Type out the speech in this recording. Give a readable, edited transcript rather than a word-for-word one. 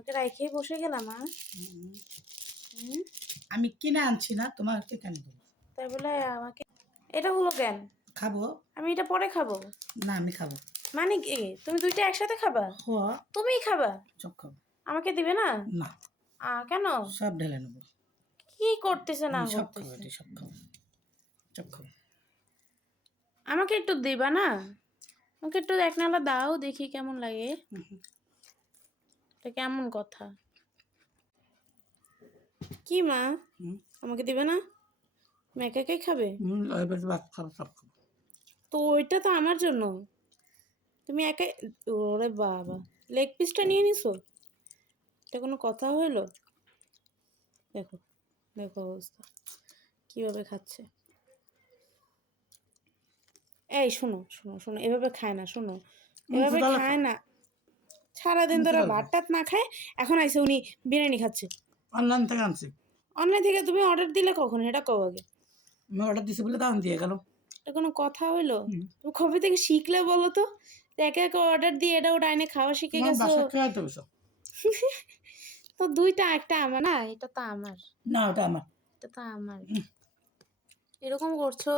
ওকে রেখেই বসে গেলাম। আমি কিনে আনছি না, তোমাকে কেন দেবো? তাই বলে আমাকে এটা হলো কেন? খাবো। আমি এটা পরে খাবো। না আমি খাবো। মানে কি তুমি দুইটা একসাথে খাবা? তুমিই খাবা? সব খাবো। আমাকে দিবে না? না। কেন? সব ঢেলে নেবো। কি করতেছে না সব খাবো, করতেছে? সব খাবো, সব খাবো। আমাকে একটু দিবা না? আমাকে একটু এক নালা দাও, দেখি কেমন লাগে। এটা কেমন কথা? কি মা, আমাকে দিবে না? তুমি একা একাই খাবে? ভাত খাবো, সব খাবো। তো ওইটা তো আমার জন্য। তুমি একাই। ওরে বাবা, লেগ পিসটা নিয়ে নিছো? এটা কোনো কথা হইলো? দেখো দেখো অবস্থা কিভাবে খাচ্ছে। এই শোনো শোনো শোনো, এভাবে খায় না, শোনো এভাবে খায় না। সারাদিন ধরে ভাত টাত না খায়, এখন আইসে উনি বিরিয়ানি খাচ্ছে। অনলাইন থেকে আনছি। অনলাইন থেকে তুমি অর্ডার দিলে কখন? এটা কও আগে। আমি অর্ডার দিছি বলে দাম দিয়ে গেল। এটা কোনো কথা হইলো? তুমি কবে থেকে শিখলে বলো তো? একে একে অর্ডার দিয়ে এটা ওটা এনে খাওয়া শিখে গেছো। তো দুইটা, একটা আমার না, এটা তো আমার না, ওটা আমার। এটা তো আমার। এরকম করছো?